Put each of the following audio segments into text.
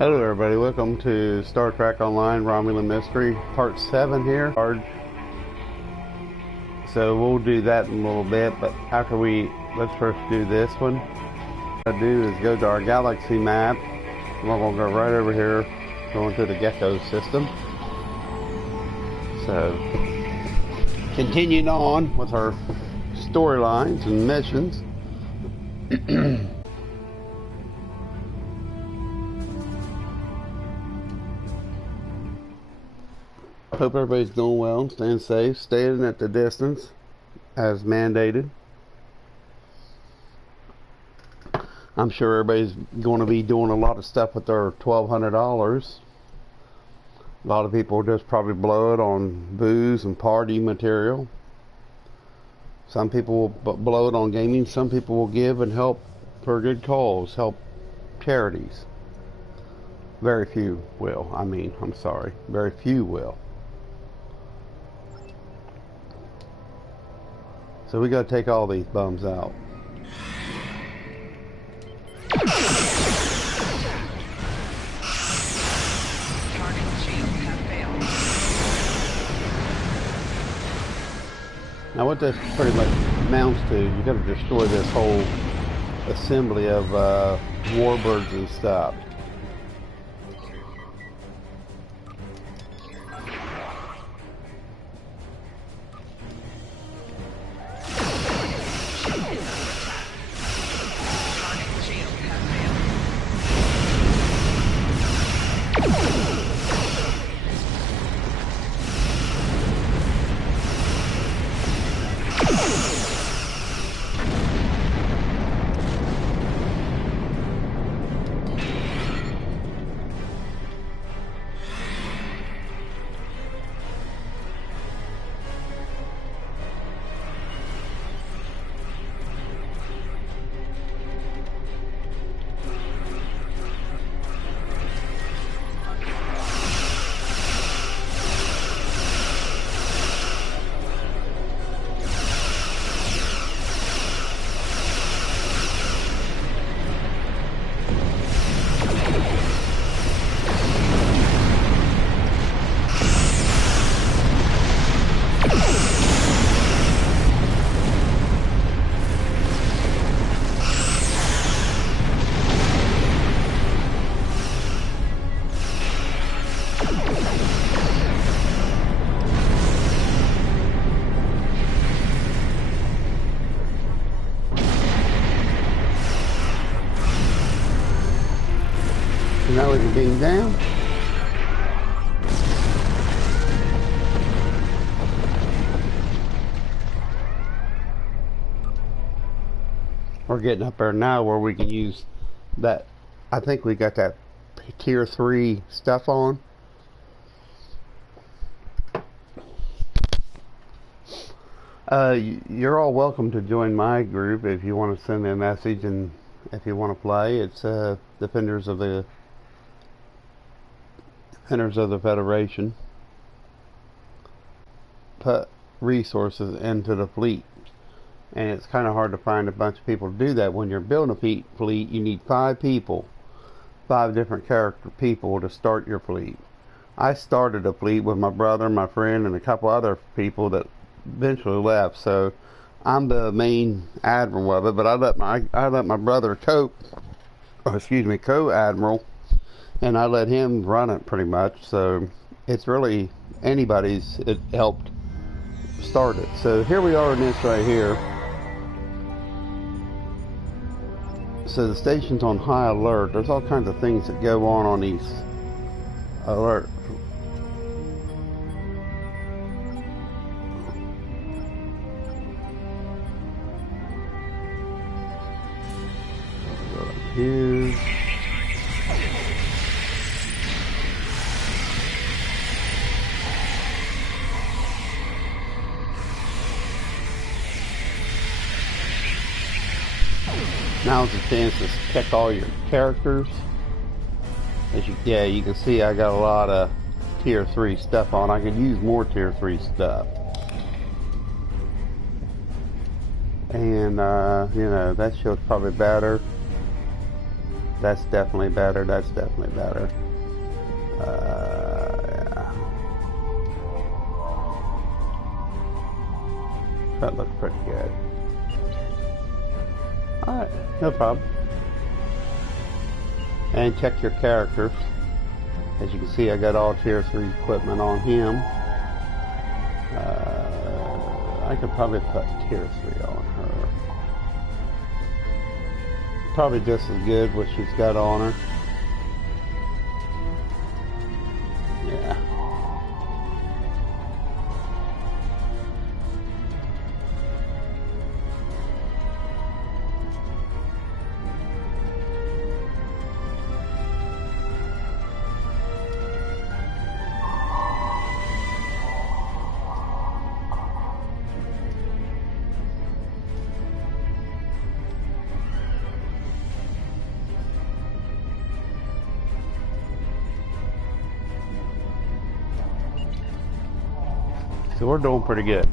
Hello everybody, welcome to Star Trek Online.Romulan Mystery, Part 7 here. So we'll do that in a little bit, but after let's first do this one. What I'll do is go to our galaxy map. We're going to go right over here, going to the Gecko system. So, continuing on with our storylines and missions. Hope everybody's doing well, staying safe, staying at the distance as mandated. I'm sure everybody's going to be doing a lot of stuff with their $1,200. A lot of people just probably blow it on booze and party material. Some people will blow it on gaming. Some people will give and help for a good cause, help charities. Very few will. I'm sorry. Very few will. So we got to take all these bums out. Now what this pretty much amounts to, you got to destroy this whole assembly of warbirds and stuff. Now we can beam down. We're getting up there now where we can use that. I think we got that tier 3 stuff on. You're all welcome to join my group if you want to send me a message, and if you want to play. It's Defenders of the Federation. Put resources into the fleet, and it's kind of hard to find a bunch of people to do that. When you're building a fleet, you need 5 people, 5 different character people to start your fleet. I started a fleet with my brother, my friend, and a couple other people that eventually left, so I'm the main admiral of it, but I let my brother co-admiral, and I let him run it pretty much. So it's really anybody's. It helped start it. So here we are in this right here. So the station's on high alert. There's all kinds of things that go on these alerts. Here. Now's the chance to check all your characters. You can see I got a lot of tier 3 stuff on. I could use more tier 3 stuff. And, you know, that shield's probably better. That's definitely better. That's definitely better. Yeah. That looks pretty good. Alright, no problem. And check your characters. As you can see, I got all tier 3 equipment on him. I could probably put tier 3 on her. Probably just as good what she's got on her. Yeah. So we're doing pretty good.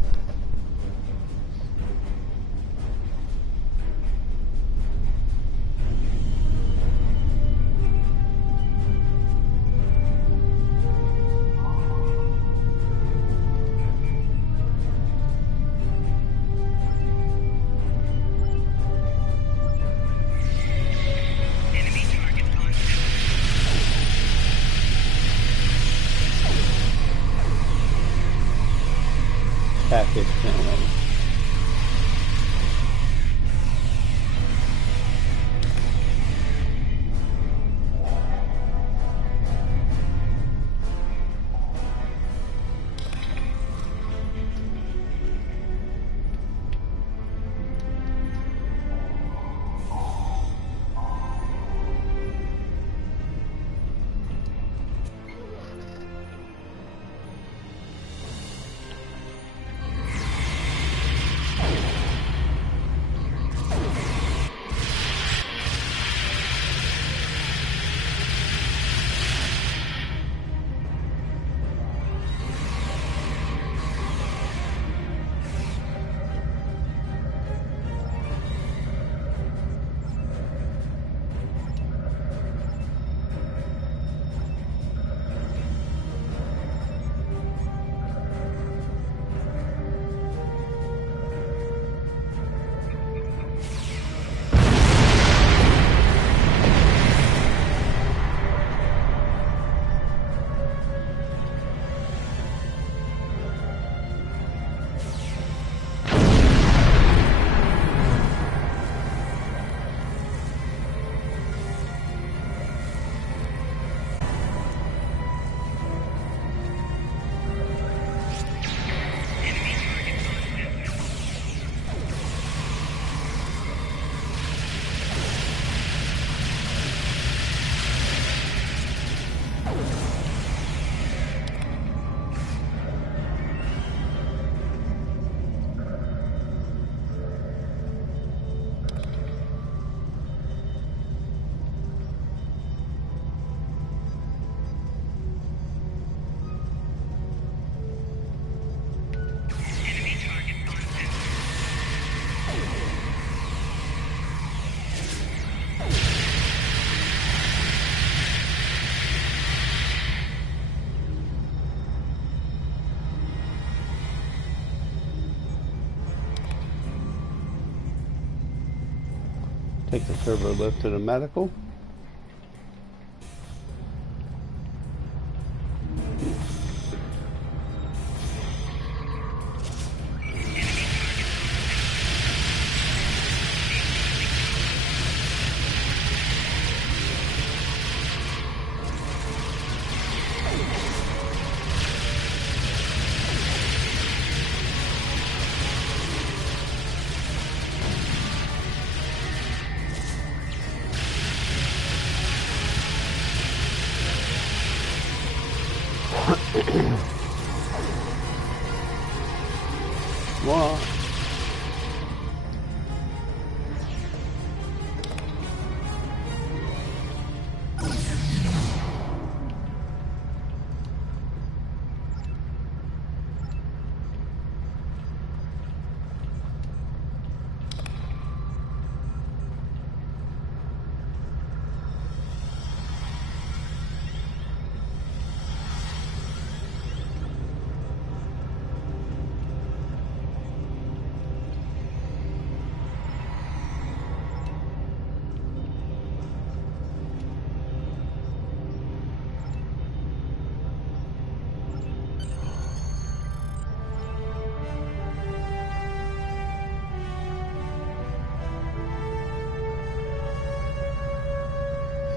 Package channel. Take the turbo lift to the medical.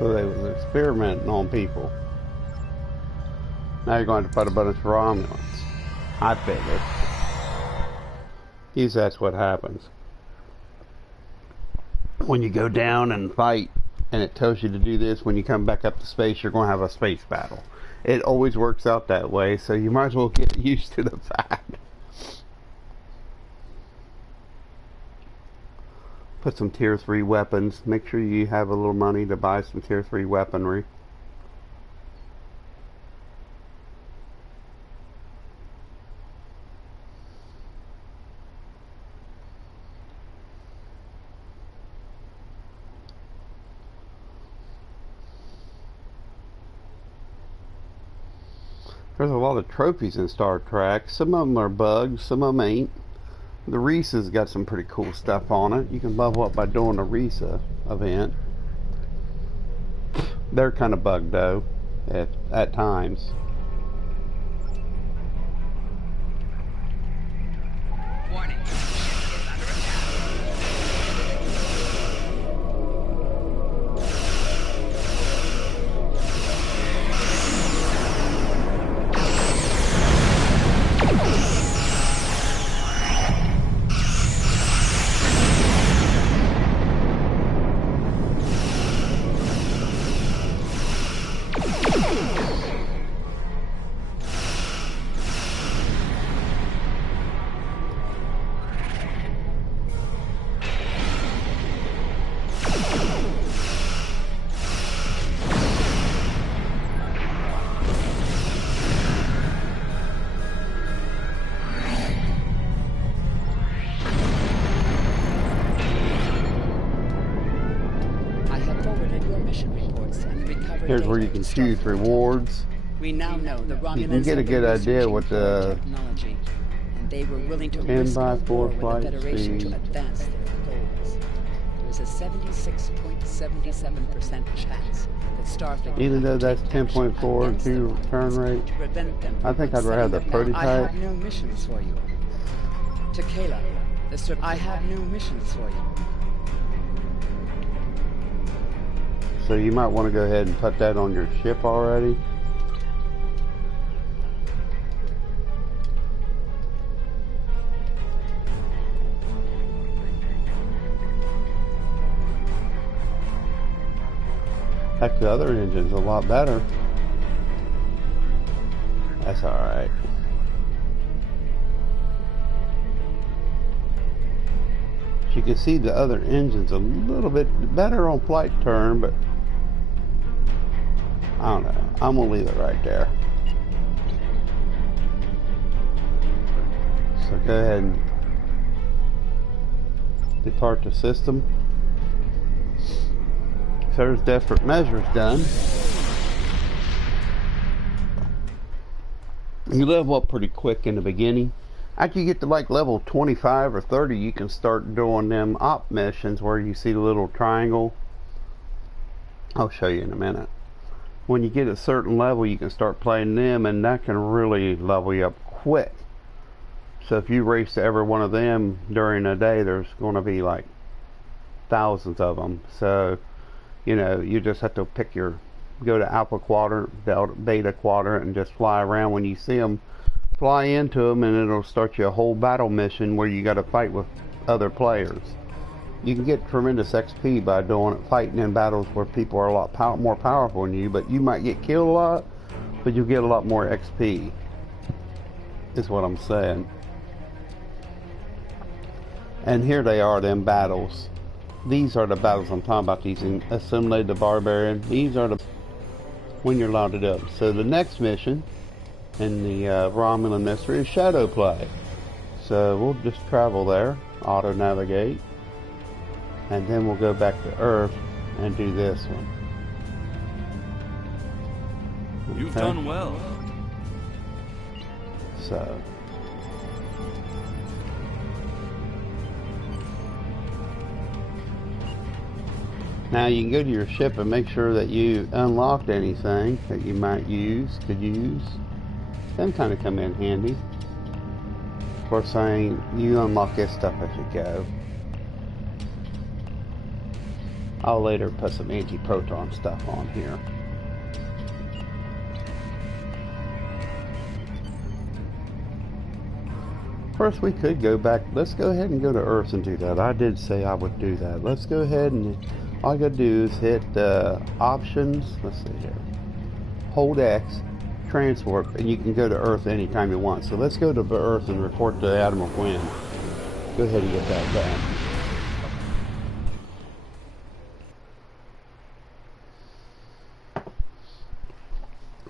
So they was experimenting on people. Now you're going to put a bunch of Romulans. I figured. Usually that's what happens. When you go down and fight, and it tells you to do this, when you come back up to space, you're going to have a space battle. It always works out that way, so you might as well get used to the fact. Put some tier 3 weapons. Make sure you have a little money to buy some tier 3 weaponry. There's a lot of trophies in Star Trek. Some of them are bugs, some of them ain't. The Reese's got some pretty cool stuff on it. You can level up by doing a Reese event. They're kind of bugged though, at times. Warning. Here's where you can choose rewards. We now know the Romulans you can get a good idea what the technology, and they were willing to 10x4 flight Federation speed. to advance their goals. There's a 76.77% chance that Starfleet, even though that's 10.4 and 2 turn rate, to prevent them I think I'd rather have the I prototype. have no missions for you. To Kayla, I have no missions for you. So you might want to go ahead and put that on your ship already. Heck, the other engine's a lot better. That's alright. You can see the other engine's a little bit better on flight turn, but I don't know. I'm gonna leave it right there. So go ahead and depart the system. So there's desperate measures done. You level up pretty quick in the beginning. After you get to like level 25 or 30, you can start doing them op missions where you see the little triangle. I'll show you in a minute. When you get a certain level, you can start playing them, and that can really level you up quick. So if you race to every one of them during a day, there's going to be like thousands of them. So, you know, you just have to pick your, go to Alpha Quadrant, Beta Quadrant, and just fly around. When you see them, fly into them, and it'll start you a whole battle mission where you got to fight with other players. You can get tremendous XP by doing it, fighting in battles where people are a lot more powerful than you, but you might get killed a lot, but you'll get a lot more XP, is what I'm saying. And here they are, them battles. These are the battles I'm talking about, these Assimilate the Barbarian. These are the, when you're allowed to do them. So the next mission in the Romulan mystery is Shadow Play. So we'll just travel there, auto navigate, and then we'll go back to Earth and do this one. Okay. You've done well. So now you can go to your ship and make sure that you unlocked anything that you might could use. Them kind of come in handy. Of course, you unlock this stuff as you go. I'll later put some anti-proton stuff on here. First, we could go back. Let's go ahead and go to Earth and do that. I did say I would do that. Let's go ahead and all you gotta do is hit options. Let's see here. Hold X, transport, and you can go to Earth anytime you want. So let's go to Earth and report to Admiral Quinn. Go ahead and get that done.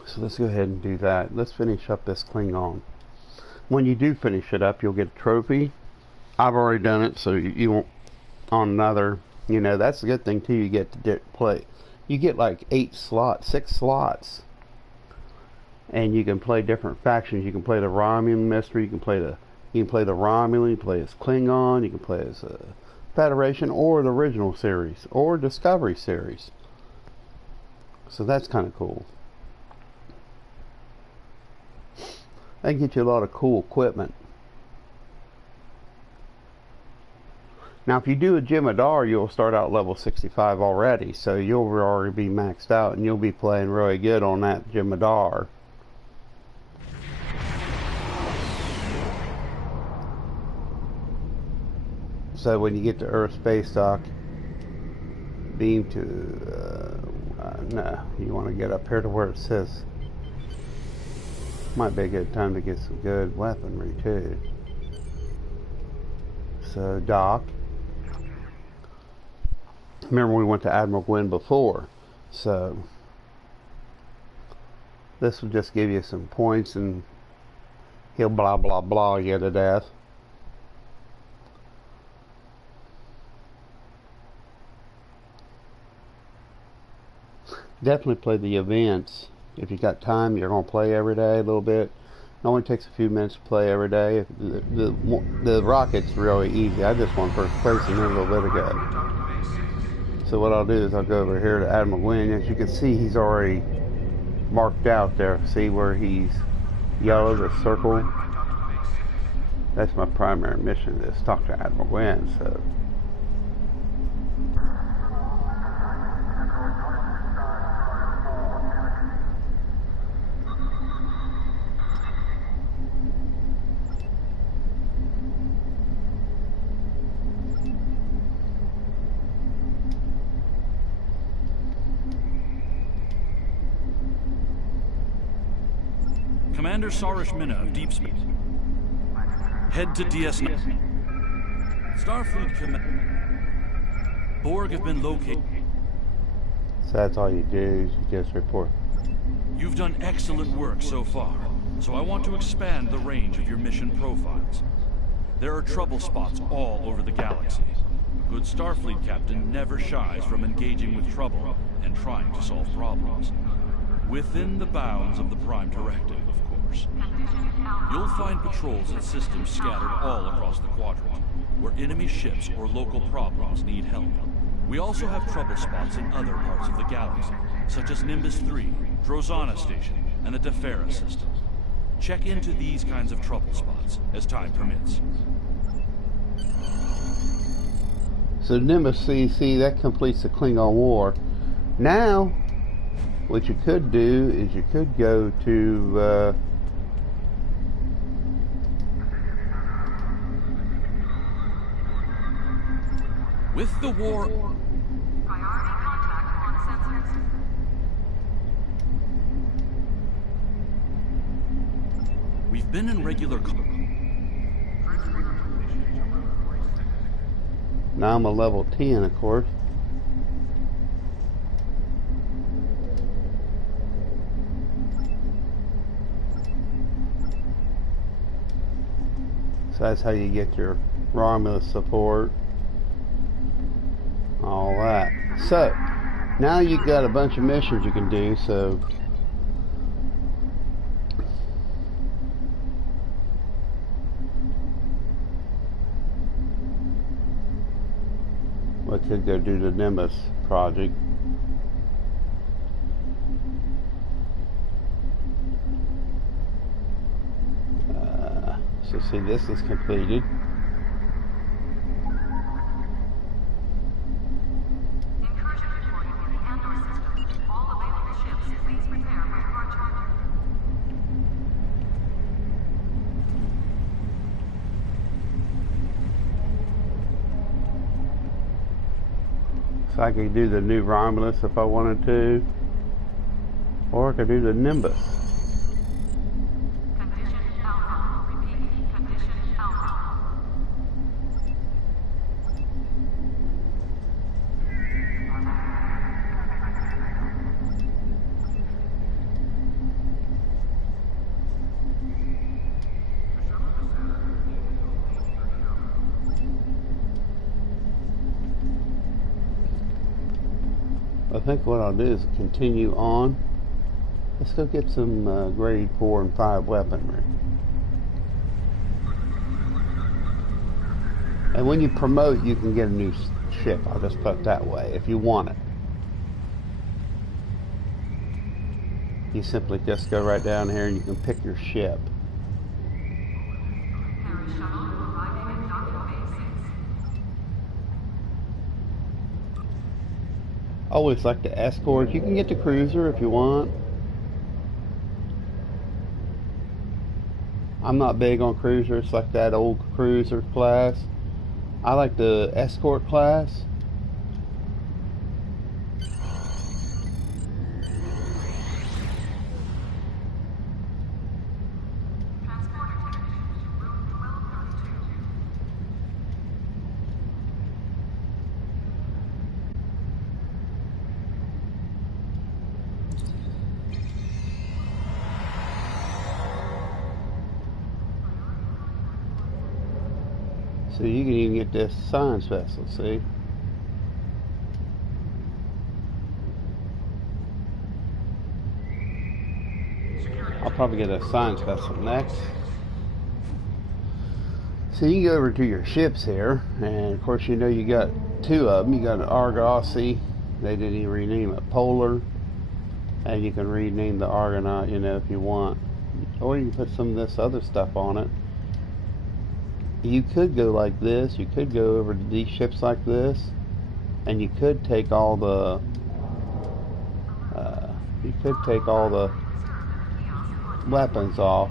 So let's go ahead and do that. Let's finish up this Klingon. When you do finish it up, you'll get a trophy. I've already done it, so you won't on another. You know, that's the good thing too. You get to play. You get like 6 slots, and you can play different factions. You can play the Romulan mystery. You can play the Romulan. You can play as Klingon. You can play as Federation or the original series or Discovery series. So that's kind of cool. They get you a lot of cool equipment. Now, if you do a Jemadar, you'll start out level 65 already, so you'll already be maxed out, and you'll be playing really good on that Jemadar. So when you get to Earth Space Dock, beam to no, you want to get up here to where it says. Might be a good time to get some good weaponry too. So dock. Remember we went to Admiral Gwyn before, so this will just give you some points and he'll blah blah blah you to death. Definitely play the events. If you got time, you're going to play every day a little bit. It only takes a few minutes to play every day. The rocket's really easy. I just won first place a little bit ago. So what I'll do is I'll go over here to Admiral Gwyn. As you can see, he's already marked out there. See where he's yellow, the circle? That's my primary mission, is talk to Admiral Gwyn. So Commander Sarish Minna of Deep Space. Head to DS9. Starfleet Command. Borg have been located. So that's all you do, is you just report. You've done excellent work so far, so I want to expand the range of your mission profiles. There are trouble spots all over the galaxy. A good Starfleet captain never shies from engaging with trouble and trying to solve problems. Within the bounds of the Prime Directive, of course. You'll find patrols and systems scattered all across the quadrant, where enemy ships or local problems need help. We also have trouble spots in other parts of the galaxy, such as Nimbus 3, Drozana Station, and the Defera system. Check into these kinds of trouble spots as time permits. So Nimbus CC, that completes the Klingon War. Now, what you could do is you could go to with the war. Priority contact on sensors. We've been in regular now I'm a level 10, of course. So that's how you get your Romulus support. All that. So now you've got a bunch of missions you can do. So we could go do the Nimbus project. So see, this is completed. Increase So I could do the new Romulus if I wanted to, or I could do the Nimbus. Condition Alpha. Repeat. Condition Alpha. I think what I'll do is continue on. Let's go get some grade 4 and 5 weaponry. And when you promote, you can get a new ship. I'll just put it that way, if you want it. You simply just go right down here and you can pick your ship. Harry Shuttle arriving at docking bay 6. Always like to escort. You can get the cruiser if you want. I'm not big on cruisers like that old cruiser class. I like the escort class. Transporter ticket to room 1232. So you can even get this science vessel, see? I'll probably get a science vessel next. So you can go over to your ships here, and of course you know you got two of them. You got an Argosy, they didn't even rename it, Polar, and you can rename the Argonaut, you know, if you want. Or you can put some of this other stuff on it. You could go like this, you could go over to these ships like this, and you could take all the weapons off.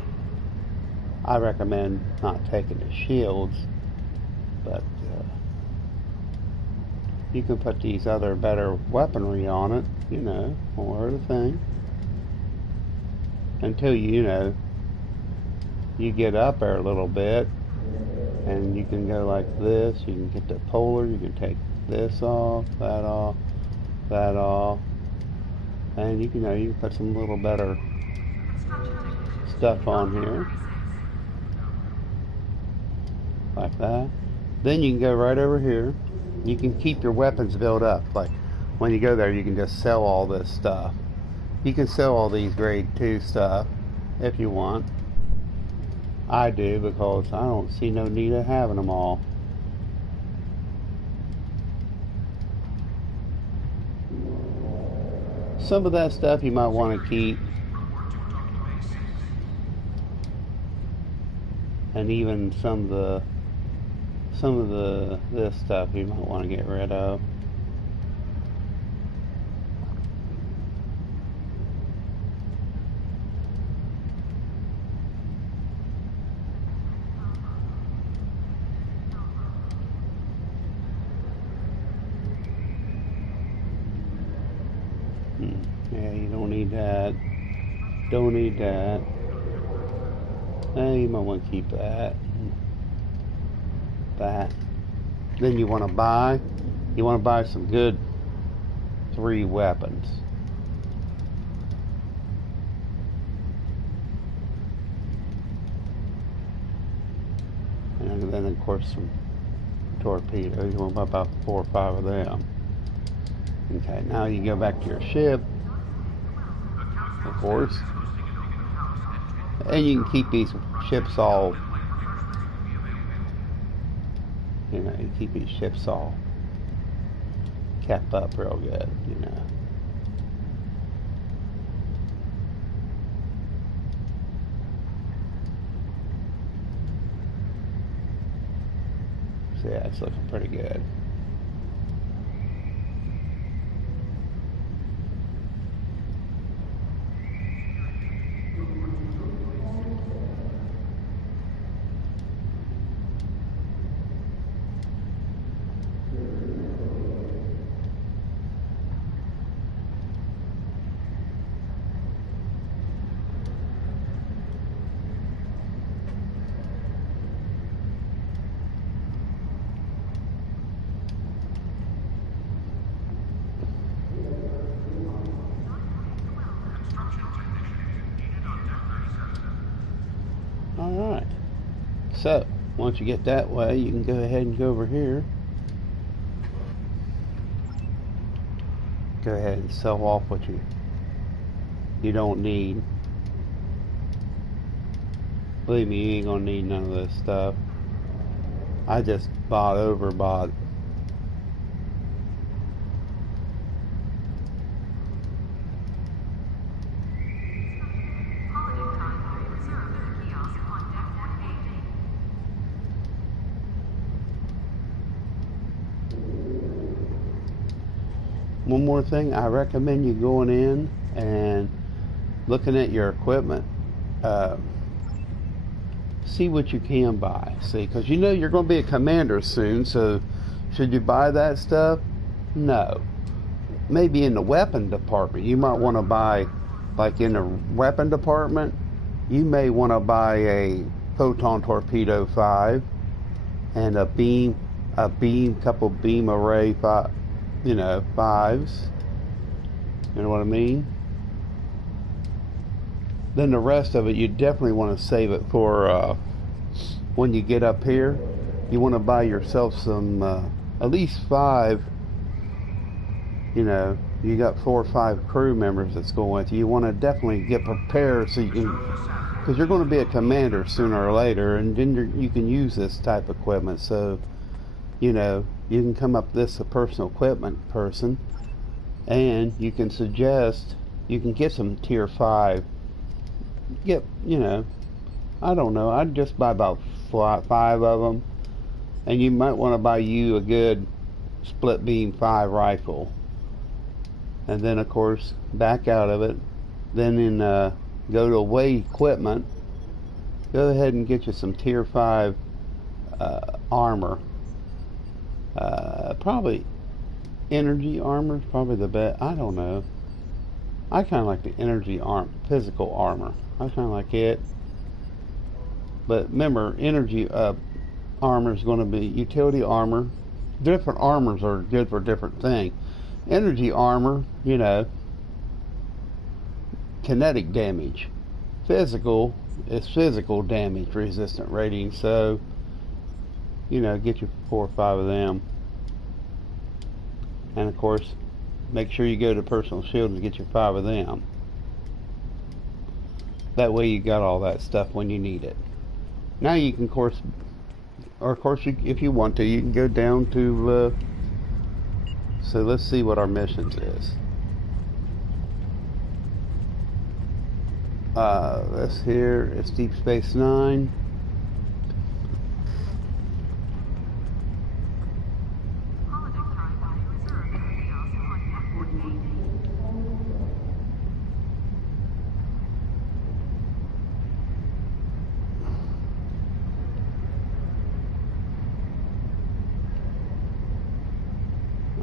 I recommend not taking the shields, but you can put these other better weaponry on it, you know, or the thing, until you know you get up there a little bit. And you can go like this, you can get the Polar, you can take this off, that off, that off, and you can put some little better stuff on here, like that. Then you can go right over here, you can keep your weapons built up, like when you go there you can just sell all this stuff. You can sell all these grade 2 stuff if you want. I do, because I don't see no need of having them all. Some of that stuff you might want to keep, and even some of this stuff you might want to get rid of. Yeah, you don't need that. Don't need that. You might want to keep that. That. Then you want to buy some good 3 weapons. And then of course some torpedoes. You want to buy about 4 or 5 of them. Okay, now you go back to your ship, of course, and you can keep these ships all, you keep these ships all kept up real good, So yeah, it's looking pretty good. So, once you get that way, you can go ahead and go over here. Go ahead and sell off what you don't need. Believe me, you ain't gonna need none of this stuff. I just overbought. Holiday time will be reserved at the kiosk on deck 180. One more thing, I recommend you going in and looking at your equipment. See what you can buy. See, because you know you're going to be a commander soon, so should you buy that stuff? No. Maybe in the weapon department. You might want to buy, like in the weapon department, you may want to buy a photon torpedo 5 and a couple beam array 5, 5s. You know what I mean? Then the rest of it, you definitely want to save it for when you get up here. You want to buy yourself some, at least 5, you got 4 or 5 crew members that's going with you. You want to definitely get prepared so you can, because you're going to be a commander sooner or later, and then you can use this type of equipment. So, you can come up this a personal equipment person, and you can suggest, you can get some tier 5. Get, I don't know, I'd just buy about 5 of them, and you might want to buy you a good split beam 5 rifle, and then of course back out of it. Then go to away equipment, go ahead and get you some tier 5 armor. Probably energy armor is probably the best. I don't know, I kind of like the energy physical armor. I kind of like it. But remember, energy armor is going to be utility armor. Different armors are good for different things. Energy armor, kinetic damage. Physical is physical damage resistant rating. So, get you 4 or 5 of them. And of course, make sure you go to personal shield and get your 5 of them. That way you got all that stuff when you need it. Now you can, if you want to, you can go down to, so let's see what our missions is. This here is Deep Space Nine. Holiday time will be reserved at the kiosk on deck 180.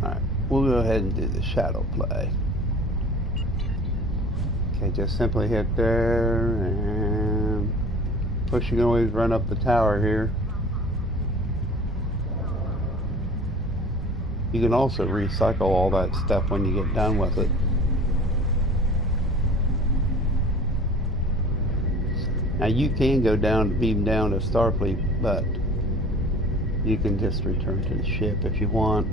Alright, we'll go ahead and do the shadow play. Okay, just simply hit there, and of course you can always run up the tower here. You can also recycle all that stuff when you get done with it. Now you can go down, beam down to Starfleet, but you can just return to the ship if you want.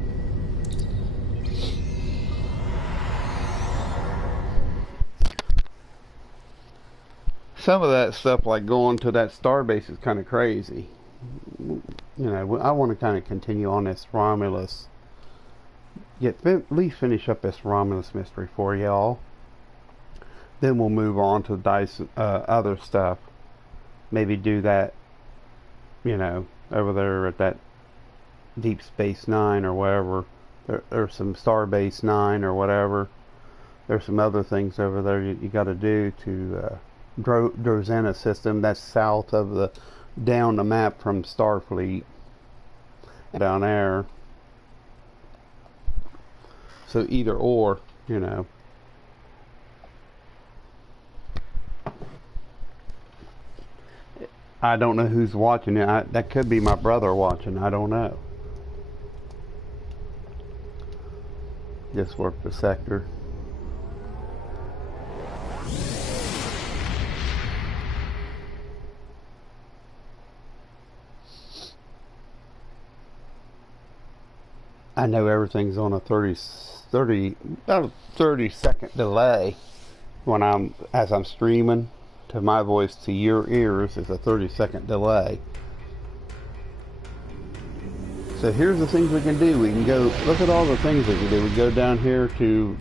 Some of that stuff, like going to that starbase, is kind of crazy. I want to kind of continue on this Romulus. At least finish up this Romulus mystery for y'all. Then we'll move on to other stuff. Maybe do that, over there at that Deep Space Nine or wherever. There's some Starbase 9 or whatever. There's some other things over there you got to do to Drozena system. That's south of down the map from Starfleet. Down there. So either or, I don't know who's watching it. That could be my brother watching. I don't know. Just work the sector. I know everything's on a 30 about a 30-second delay when as I'm streaming. To my voice to your ears is a 30-second delay. So here's the things we can do. We can go, look at all the things we can do. We can go down here to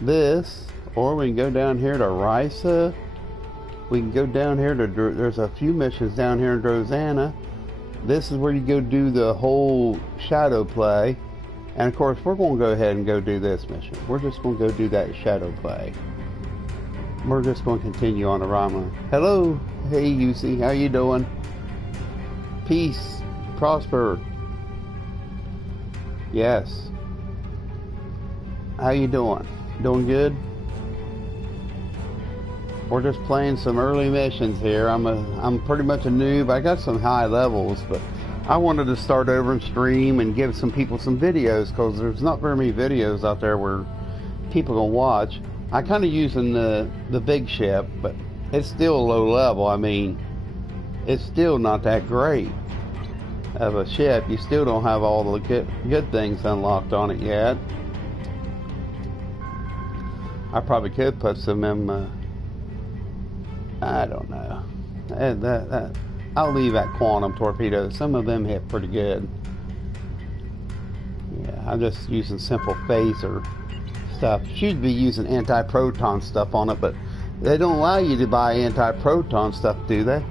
this, or we can go down here to Risa. We can go down here to, there's a few missions down here in Drozana. This is where you go do the whole shadow play. And of course, we're going to go ahead and go do this mission. We're just going to go do that shadow play. We're just going to continue on the Romulan. Hello, hey UC, how you doing? Peace, prosper. Yes. How you doing? Doing good? We're just playing some early missions here. I'm pretty much a noob. I got some high levels, but I wanted to start over and stream and give some people some videos, because there's not very many videos out there where people can watch. I kind of using the big ship, but it's still low level. I mean, it's still not that great of a ship. You still don't have all the good things unlocked on it yet. I probably could put some in. I don't know. I'll leave that quantum torpedo. Some of them hit pretty good. Yeah, I'm just using simple phaser stuff. Should be using anti-proton stuff on it, but they don't allow you to buy anti-proton stuff, do they?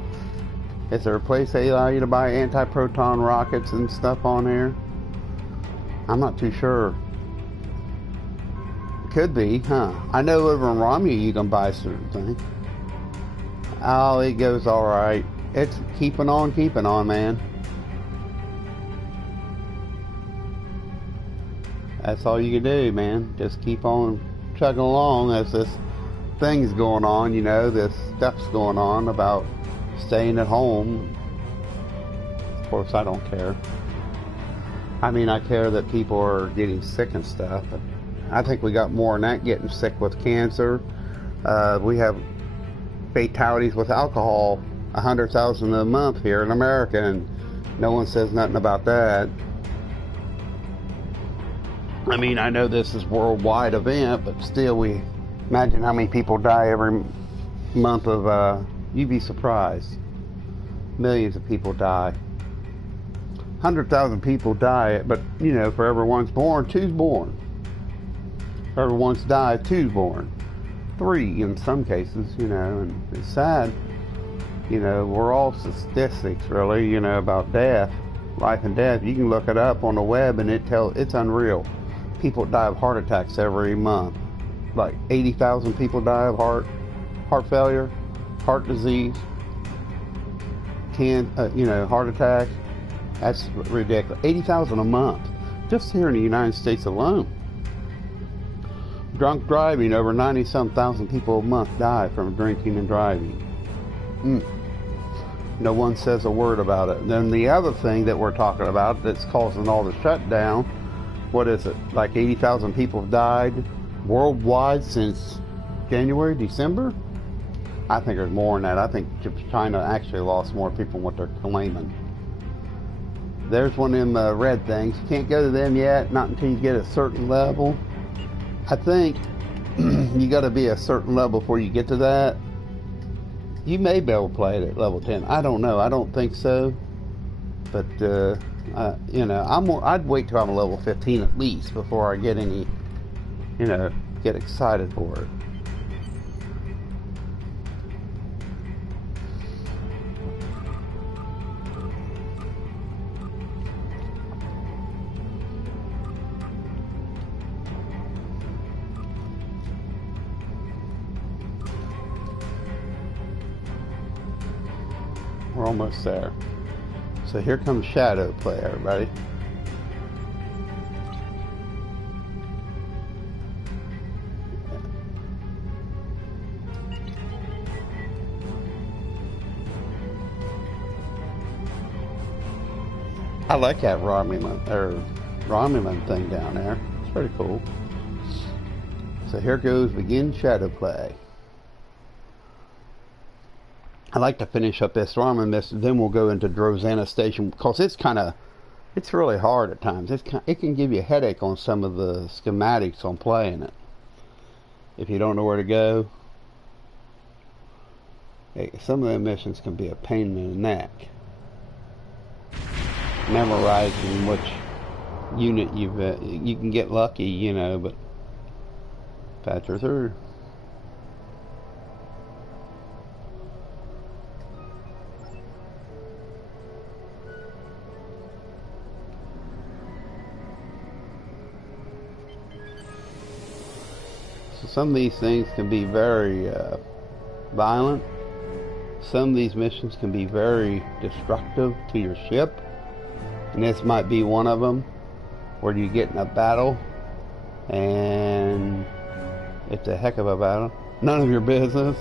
Is there a place they allow you to buy anti-proton rockets and stuff on here? I'm not too sure. Could be, huh? I know over in Romulus you can buy certain things. Oh, it goes alright. It's keeping on, man. That's all you can do, man. Just keep on chugging along as this thing's going on, you know, this stuff's going on about staying at home. Of course, I don't care. I mean, I care that people are getting sick and stuff, but I think we got more than that getting sick with cancer. We have fatalities with alcohol, 100,000 a month here in America, and no one says nothing about that. I mean, I know this is a worldwide event, but still, we imagine how many people die every month of, you'd be surprised. Millions of people die. 100,000 people die, but, you know, for everyone's born, two's born. For everyone's died, two's born. 3 in some cases, you know, and it's sad. You know, we're all statistics, really, you know, about death, life and death. You can look it up on the web, and it's unreal. People die of heart attacks every month. Like 80,000 people die of heart failure, heart disease, you know, heart attack. That's ridiculous. 80,000 a month, just here in the United States alone. Drunk driving, over 90-some thousand people a month die from drinking and driving. No one says a word about it. Then the other thing that we're talking about that's causing all the shutdown, what is it? Like 80,000 people have died worldwide since January, December? I think there's more than that. I think China actually lost more people than what they're claiming. There's one of them red things. You can't go to them yet, not until you get a certain level. I think you got to be a certain level before you get to that. You may be able to play it at level 10. I don't know. I don't think so. But, you know, I'd wait till I'm a level 15 at least before I get any, you know, get excited for it. We're almost there. So here comes shadow play, everybody. I like that Romulan thing down there. It's pretty cool. So here goes begin shadow play. I'd like to finish up this Romulan mission, then we'll go into Drozana Station, because it's kind of It's really hard at times. It can give you a headache on some of the schematics on playing it. If you don't know where to go, some of the missions can be a pain in the neck. Memorizing which unit you can get lucky, you know, but patch her through. So some of these things can be very violent. Some of these missions can be very destructive to your ship, and this might be one of them, where you get in a battle and it's a heck of a battle. None of your business.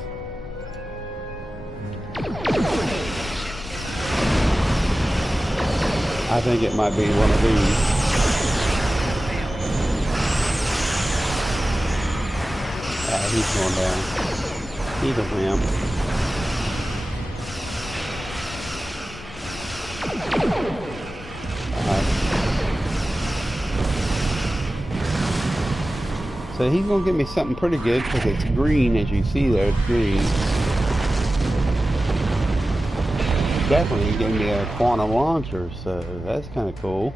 I think it might be one of these. He's going down. He's a wimp. So he's going to give me something pretty good because it's green, as you see there, it's green. Definitely gave me a quantum launcher, so that's kind of cool.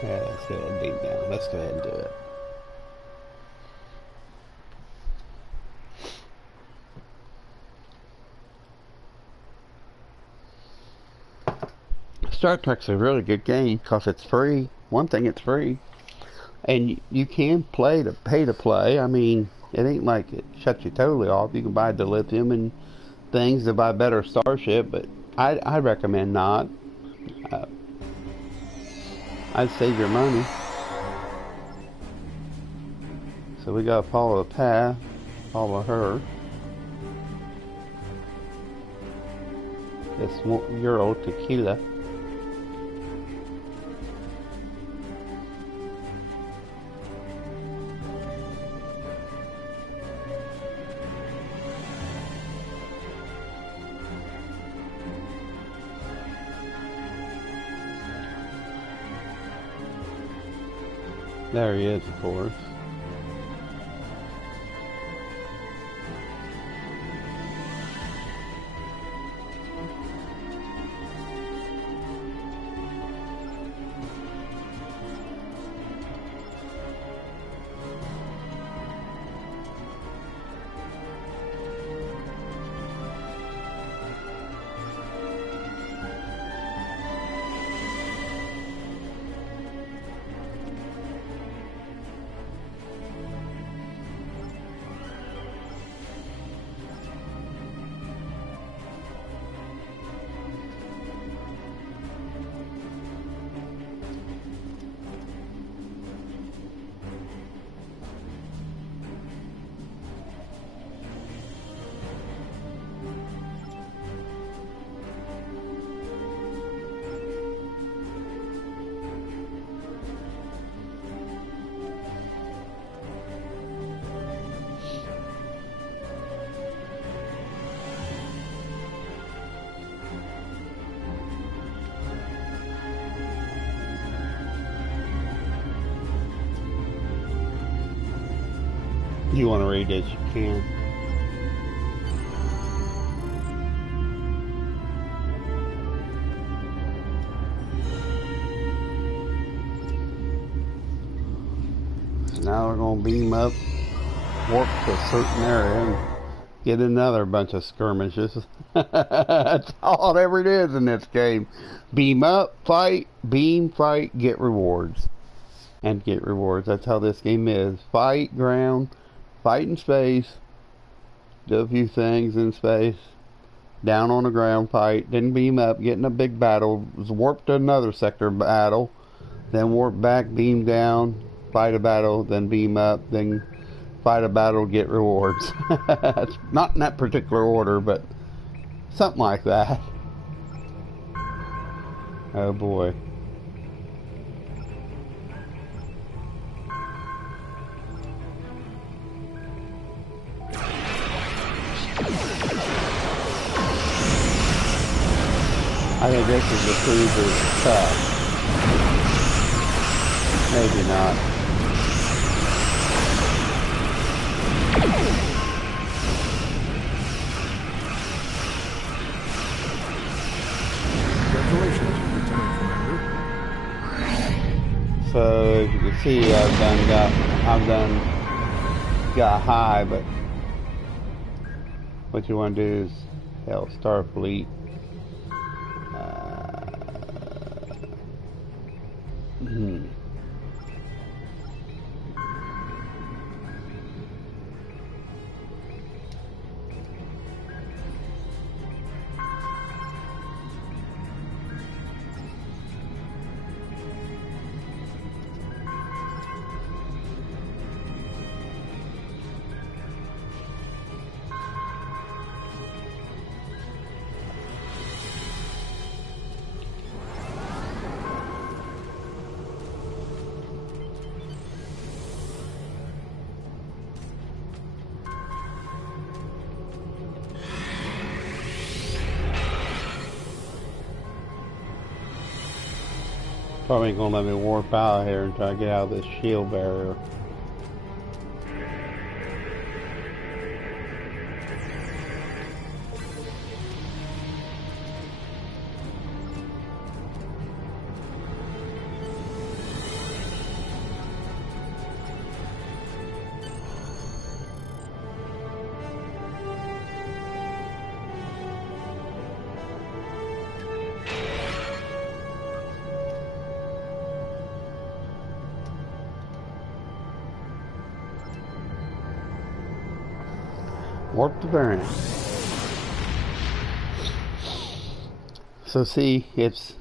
Yeah, let's go ahead and beam down. Let's go ahead and do it. Star Trek's a really good game because it's free. One thing, it's free, and you can pay to play. I mean, it ain't like it shuts you totally off. You can buy dilithium and things to buy better starship, but I recommend not. I'd save your money. So we gotta follow the path, follow her. This Euro tequila. There he is, of course. You want to read it, you can. So now we're going to beam up, warp to a certain area, and get another bunch of skirmishes. That's all it ever is in this game. Beam up, fight, beam, fight, get rewards. And get rewards. That's how this game is. Fight ground, fight in space, do a few things in space, down on the ground, fight, then beam up, get in a big battle, warp to another sector battle, then warp back, beam down, fight a battle, then beam up, then fight a battle, get rewards. Not in that particular order, but something like that. Oh boy. I think this is the cruiser tough. Maybe not. Congratulations, Lieutenant Commander. So as you can see, I've done got high, but what you want to do is hell Starfleet. Probably gonna let me warp out here until I get out of this shield barrier. Warp to variant. So see, it's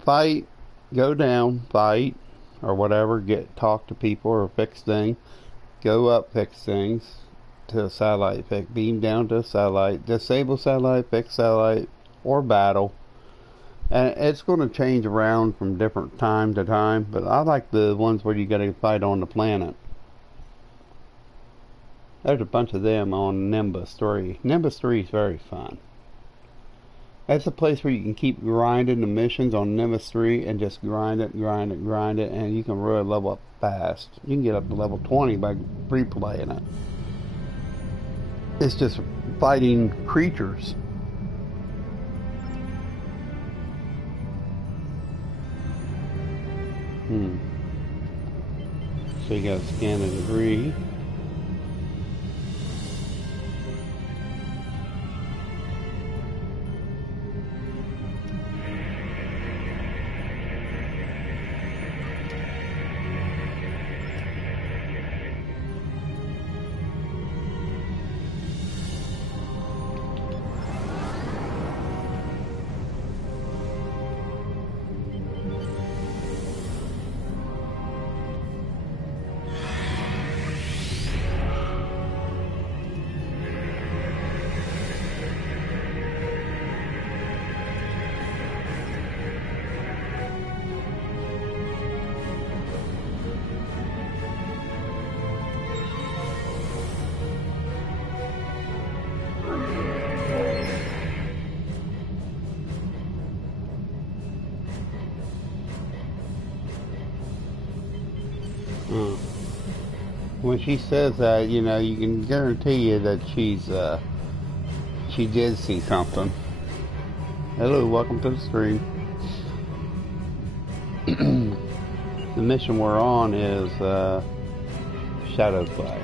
fight, go down, fight, or whatever, talk to people or fix things, go up, fix things to a satellite, beam down to a satellite, disable satellite, fix satellite, or battle. And it's going to change around from different time to time, but I like the ones where you got to fight on the planet. There's a bunch of them on Nimbus 3. Nimbus 3 is very fun. That's a place where you can keep grinding the missions on Nimbus 3 and just grind it, and you can really level up fast. You can get up to level 20 by replaying it. It's just fighting creatures. So you gotta scan the debris. When she says that, you know, you can guarantee you that she did see something. Hello, welcome to the stream. The mission we're on is Shadow Flag.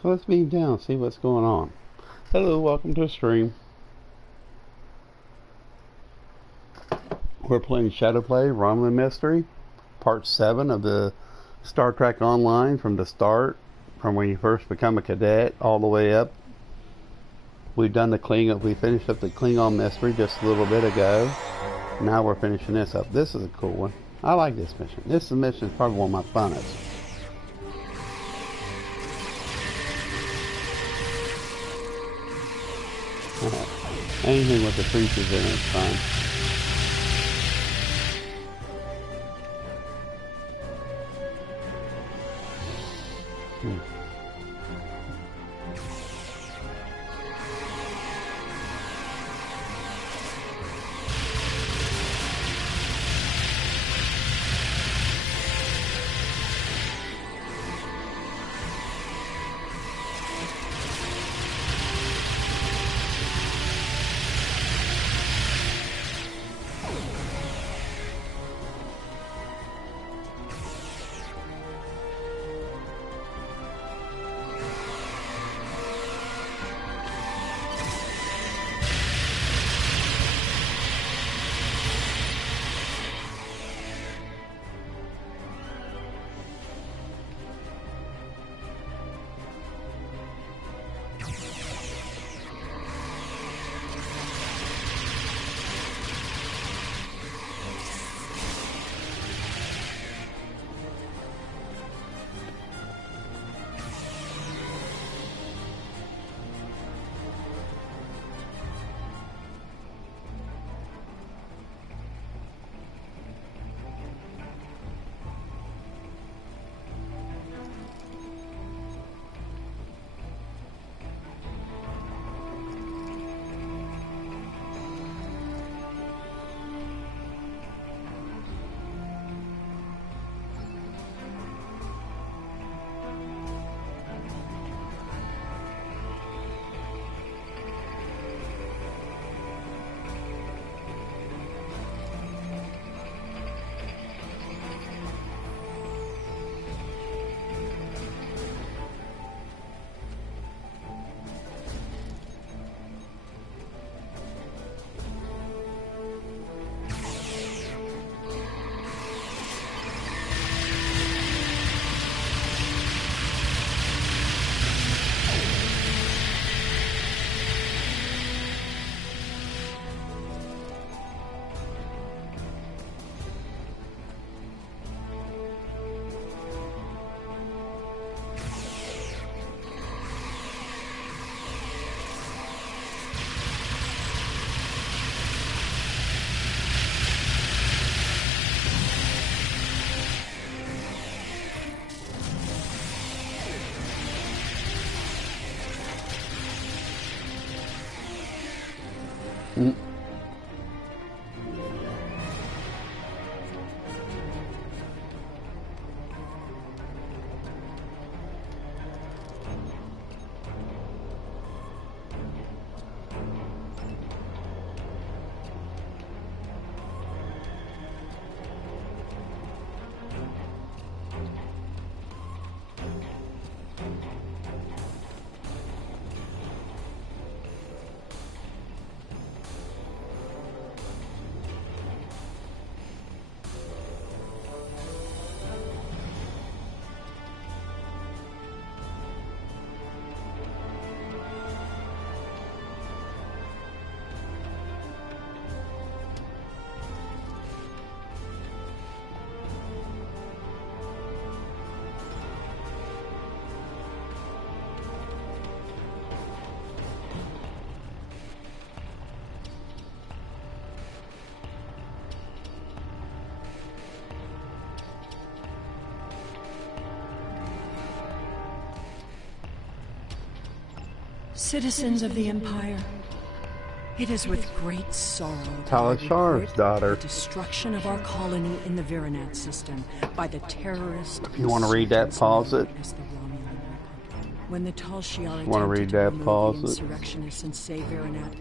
So let's beam down, see what's going on. Hello, welcome to the stream. We're playing Shadowplay Romulan Mystery, Part 7 of the Star Trek Online, from the start, from when you first become a cadet, all the way up. We've done the Klingon, we finished up the Klingon Mystery just a little bit ago. Now we're finishing this up. This is a cool one. I like this mission. This mission is probably one of my funnest. Anything with the creatures in it is fun. Citizens of the Empire, it is with great sorrow that I Talashar's report daughter. the destruction of our colony in the Virinat system by the terrorist. If you want to read that, pause it. as the Romulan Republic. When the Tal Shiar Wanna read attempted to that, remove pause the it. insurrectionists and save Virinat,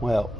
Well,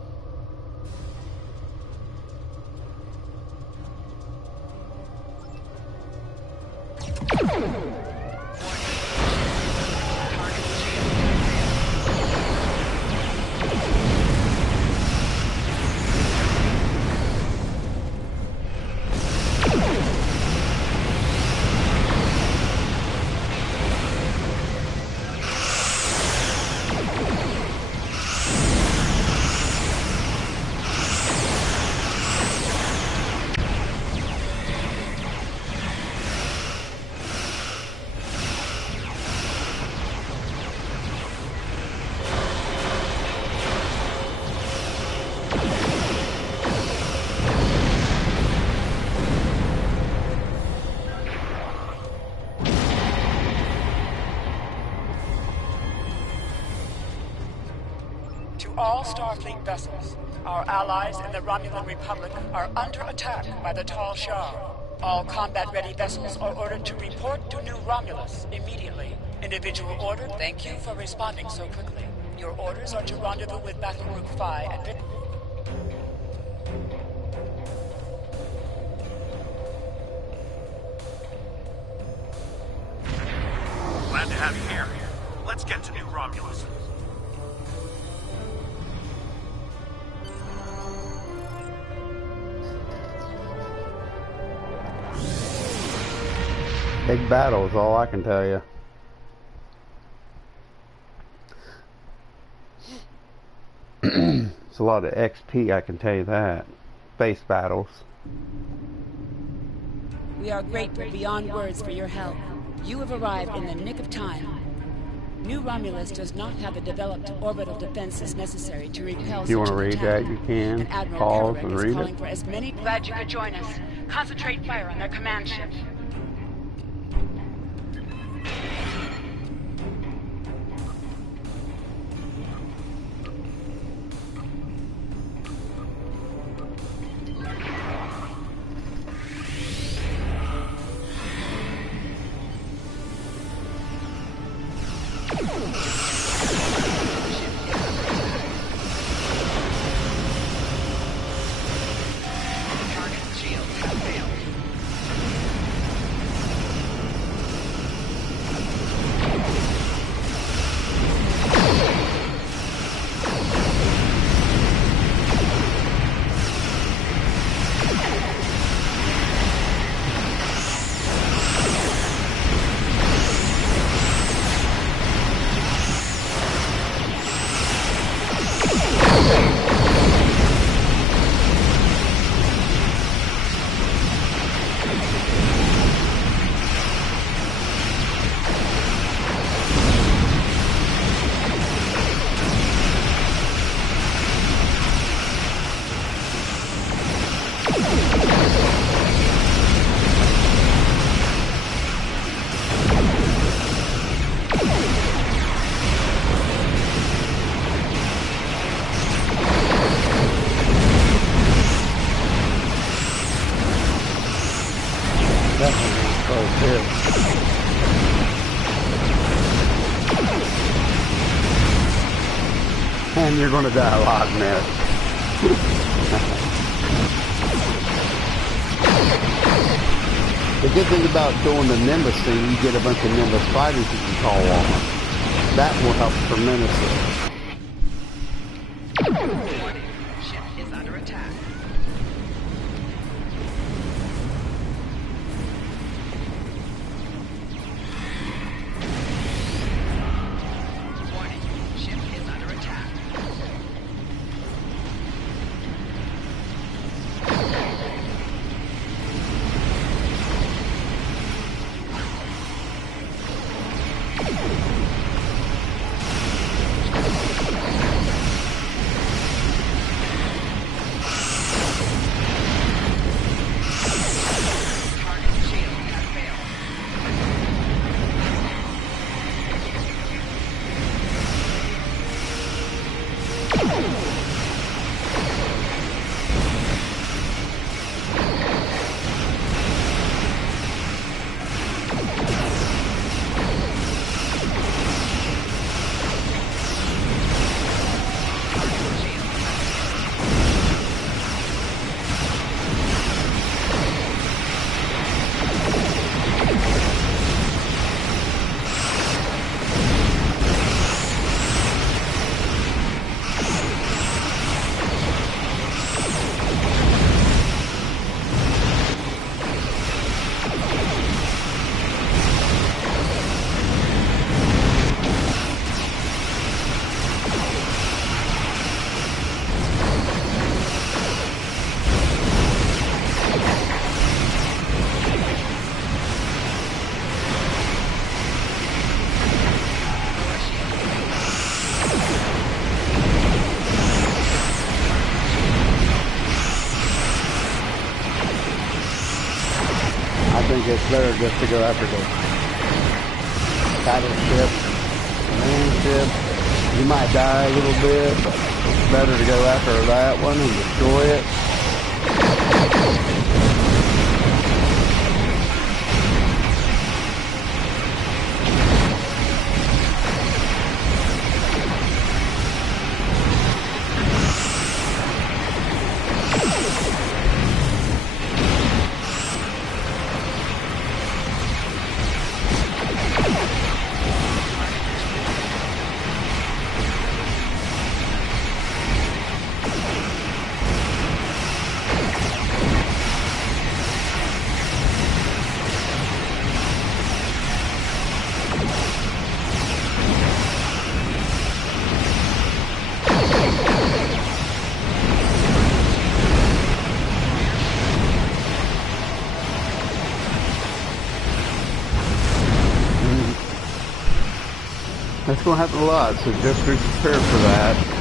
To all Starfleet vessels, our allies in the Romulan Republic are under attack by the Tall Shar. All combat-ready vessels are ordered to report to New Romulus immediately. Individual order, thank you for responding so quickly. Your orders are to rendezvous with Battle Group Phi at Glad to have you here. Let's get to New Romulus. big battle is all I can tell you. It's a lot of XP, I can tell you that. Space battles. We are grateful beyond words for your help. You have arrived in the nick of time. New Romulus does not have the developed orbital defenses necessary to repel If you want such to an read attack. that, you can. And Admiral Pause Erwin and is read calling it. for as many. Glad you could join us. Concentrate fire on their command ship. That one was close too. And you're going to die a lot in this. The good thing about doing the Nimbus thing, you get a bunch of Nimbus fighters you can call on. That will help tremendously. Warning, ship is under attack. Warning, ship is under attack. it's better just to go after the battleship, the main ship. You might die a little bit, but it's better to go after that one and destroy it. That's going to happen a lot, so just be prepared for that.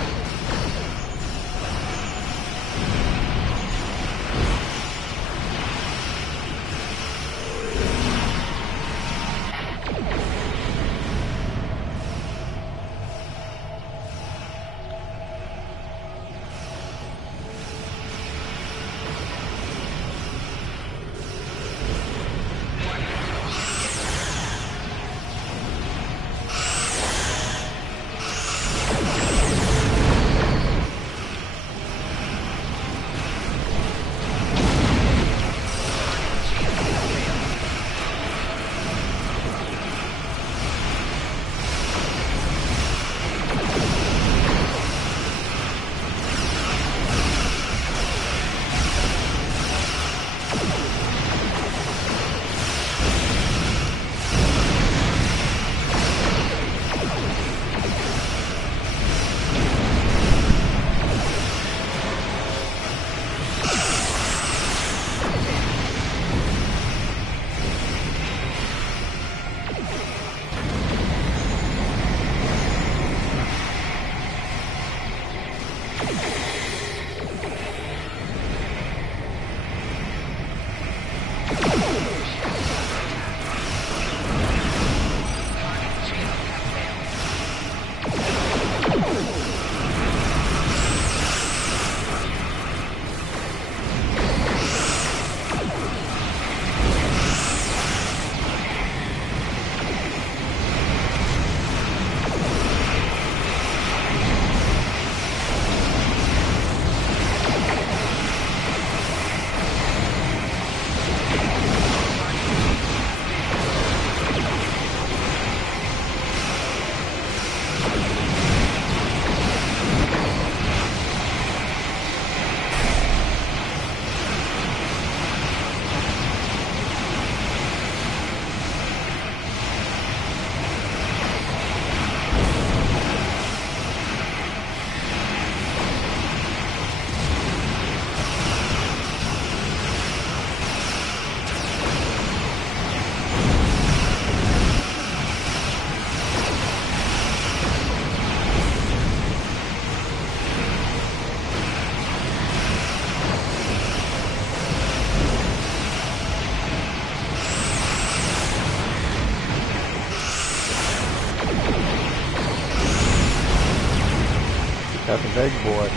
That's a big boy.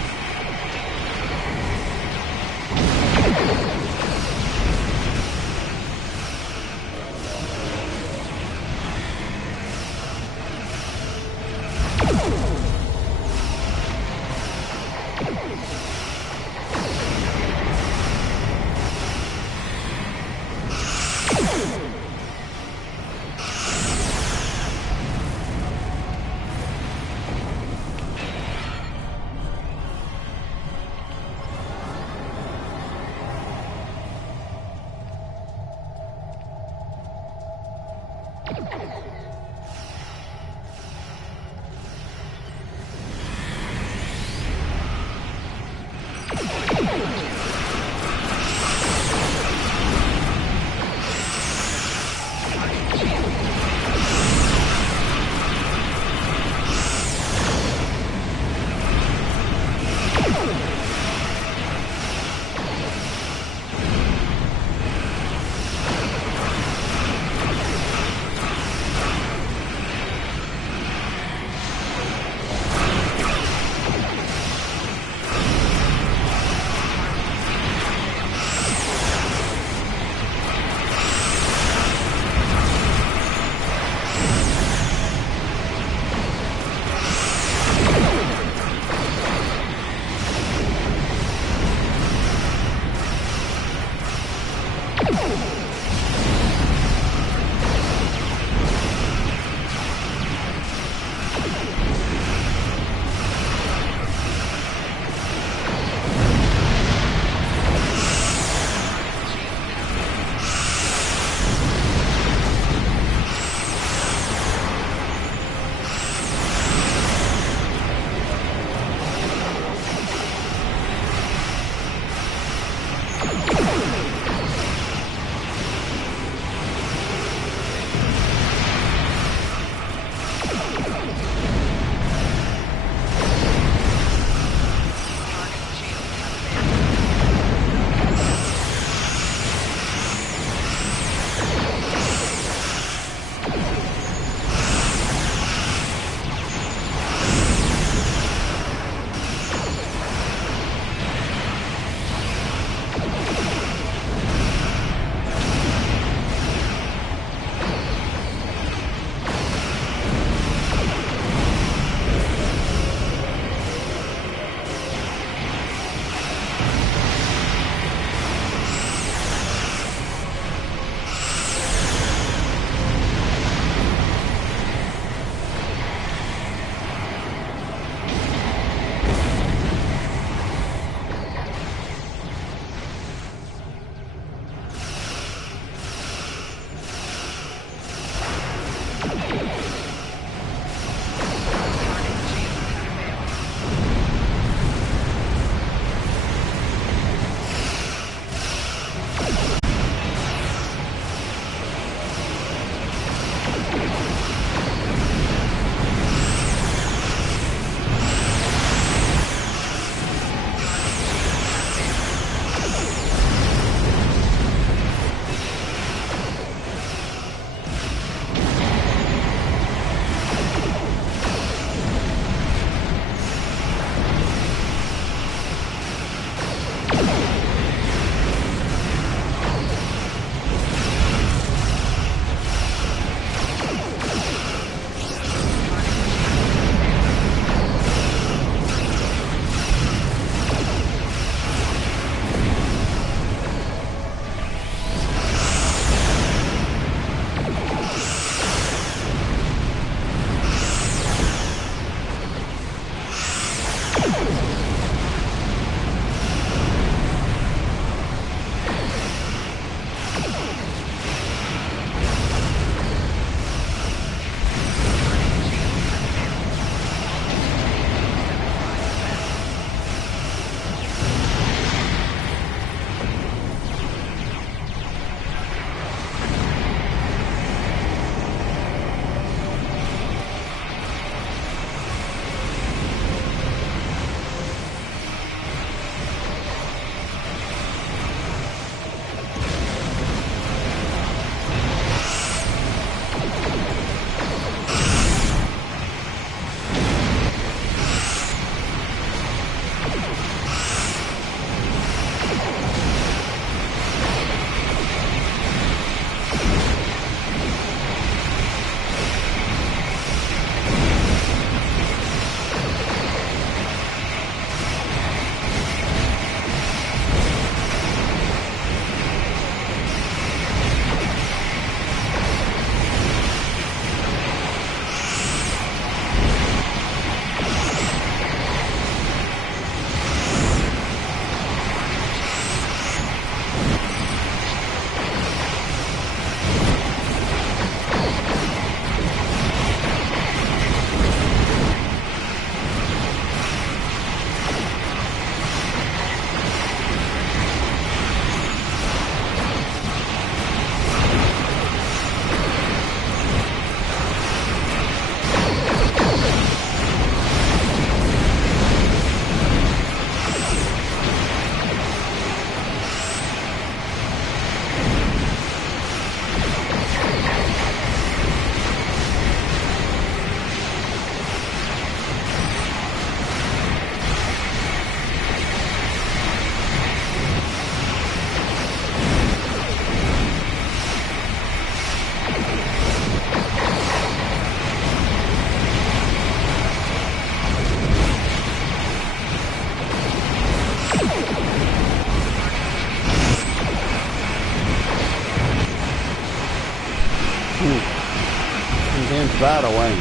that a win.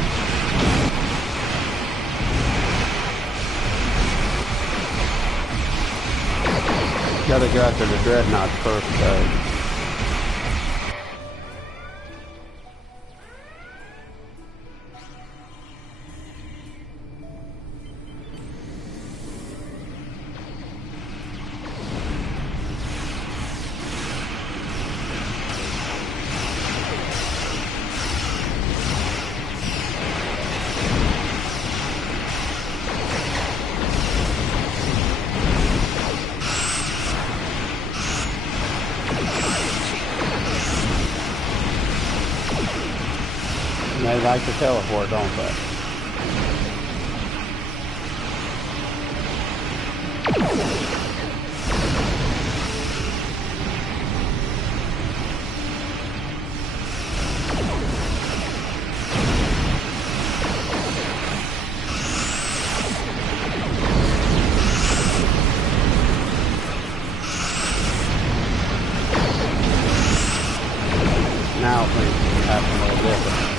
Gotta go after the dreadnoughts first, though. They like to teleport, don't they? Now things happen a little different.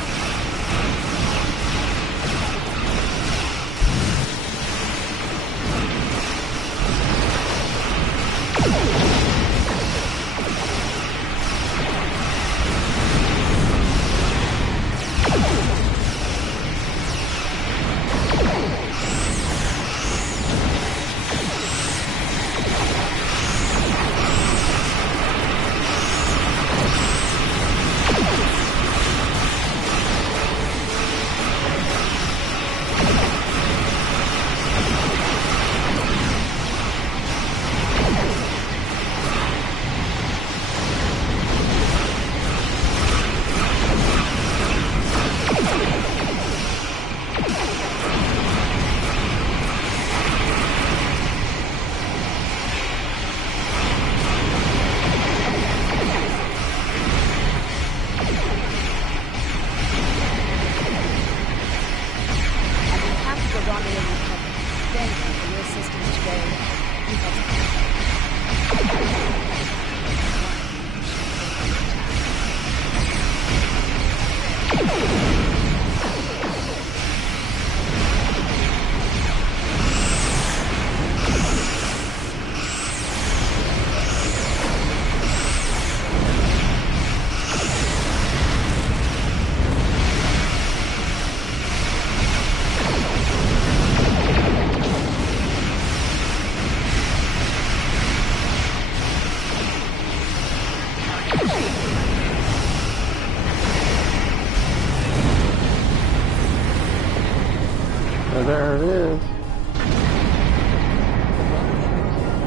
So there it is.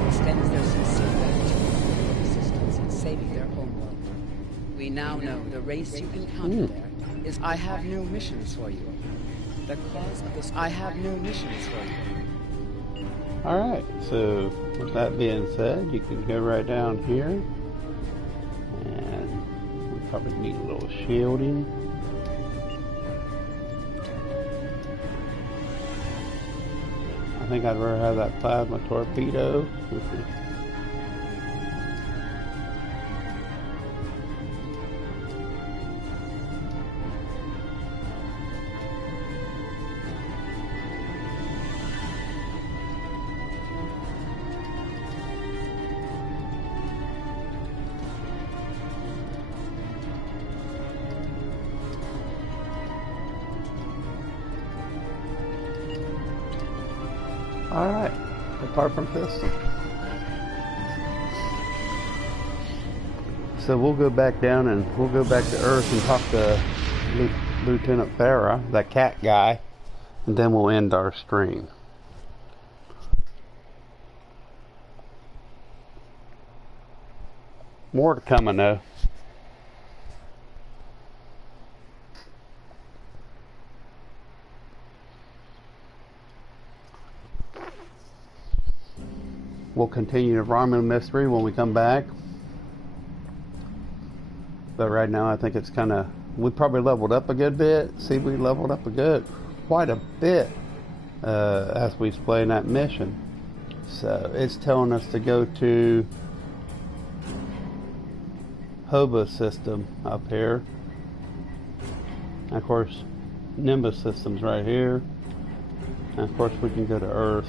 Extends their sincere gratitude for assistance in saving their homeworld. We now know the race you encountered there is I have no missions for you. The cause of this I have no missions for you. Alright, so with that being said, you can go right down here. And we probably need a little shielding. I think I'd rather have that plasma torpedo. Alright, apart from pistol. So we'll go back down and we'll go back to Earth and talk to Lieutenant Farah, that cat guy, and then we'll end our stream. More to come, though. We'll continue the Romulan mystery when we come back. But right now I think it's kind of, we probably leveled up a good bit. See, we leveled up quite a bit as we was playing that mission. So it's telling us to go to Hoba system up here. And of course, Nimbus systems right here. And of course we can go to Earth.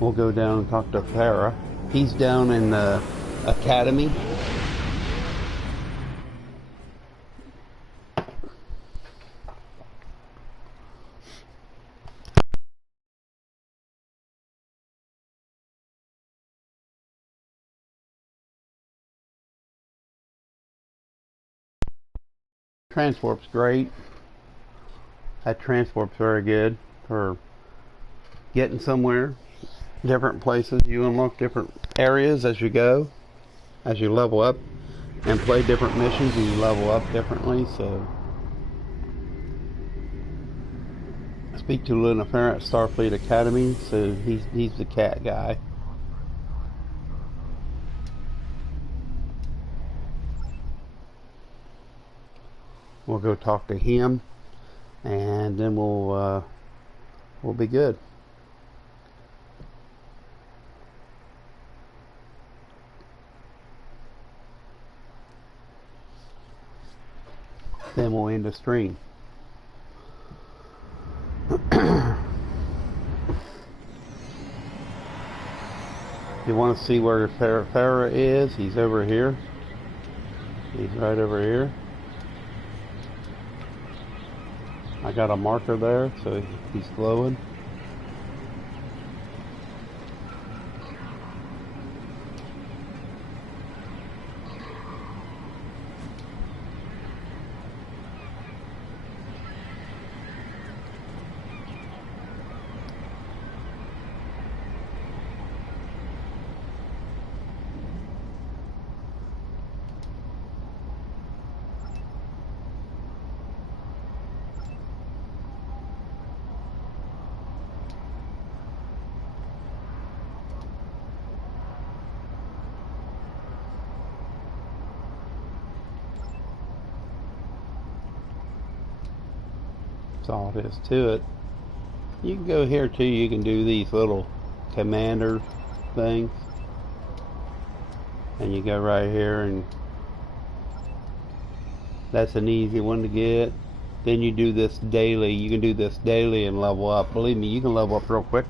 We'll go down and talk to Farah. He's down in the Academy. Transport's great. That transport's very good for getting somewhere. Different places. You unlock different areas as you go. As you level up and play different missions, you level up differently. So speak to Lieutenant Farah at Starfleet Academy. So he's the cat guy. We'll go talk to him, and then we'll be good. Then we'll end the stream. You want to see where Farah is? He's over here. He's right over here. I got a marker there, so he's glowing. That's all it is to it. You can go here too. You can do these little commander things, and you go right here, and that's an easy one to get. Then you do this daily. You can do this daily and level up. Believe me, you can level up real quick.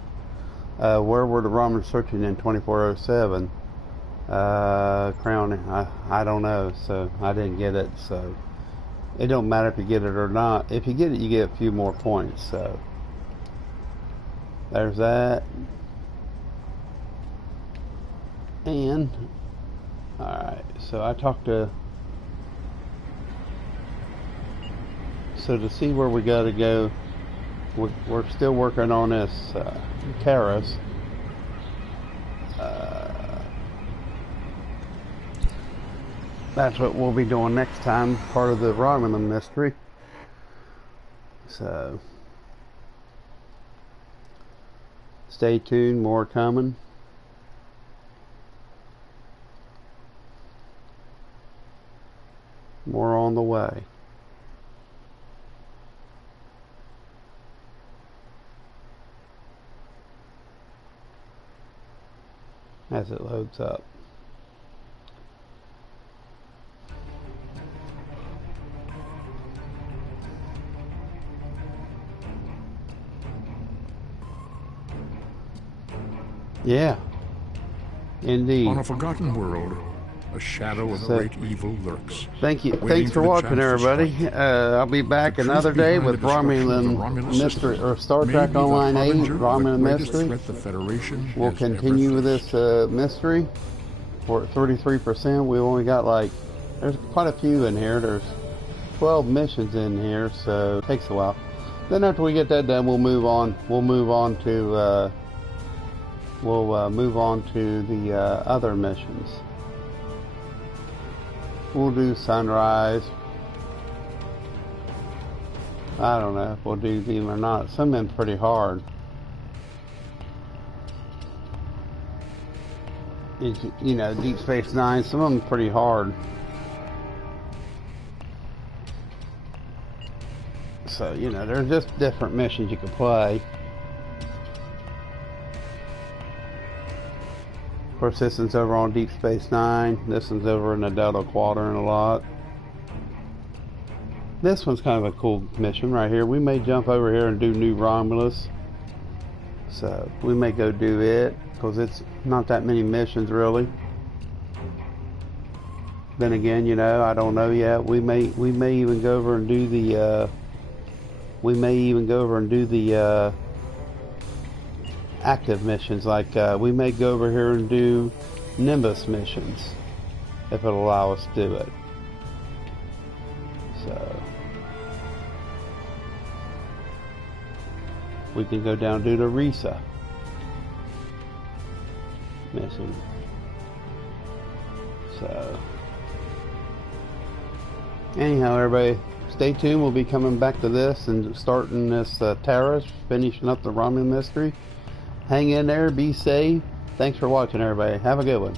Where were the Romulans searching in 2407? Crown, I don't know, so I didn't get it, so it don't matter if you get it or not. If you get it, you get a few more points. So there's that. And alright, so I talked to, so to see where we gotta go, we're still working on this Karis. That's what we'll be doing next time, part of the Romulan mystery. So stay tuned, more coming. More on the way. As it loads up. Yeah, indeed. On a forgotten world, a shadow of great evil lurks. Thank you. Thanks for watching, everybody. I'll be back another day with Romulan Mystery, or Star Trek Online 8, Romulan Mystery. We'll continue with this mystery. We're at 33%. We only got there's quite a few in here. There's 12 missions in here, so it takes a while. Then after we get that done, we'll move on. We'll move on to the other missions. We'll do Sunrise. I don't know if we'll do them or not. Some of them pretty hard. You know, Deep Space Nine, some of them pretty hard. So, you know, there's just different missions you can play. Of course, this one's over on Deep Space Nine. This one's over in the Delta Quadrant a lot. This one's kind of a cool mission right here. We may jump over here and do New Romulus. So we may go do it because it's not that many missions really. Then again, you know, I don't know yet. We may even go over and do the active missions. Like we may go over here and do Nimbus missions if it'll allow us to do it. So we can go down and do the Risa mission. So anyhow, everybody, stay tuned. We'll be coming back to this and starting this Terrace, finishing up the Romulan mystery. Hang in there, be safe. Thanks for watching, everybody. Have a good one.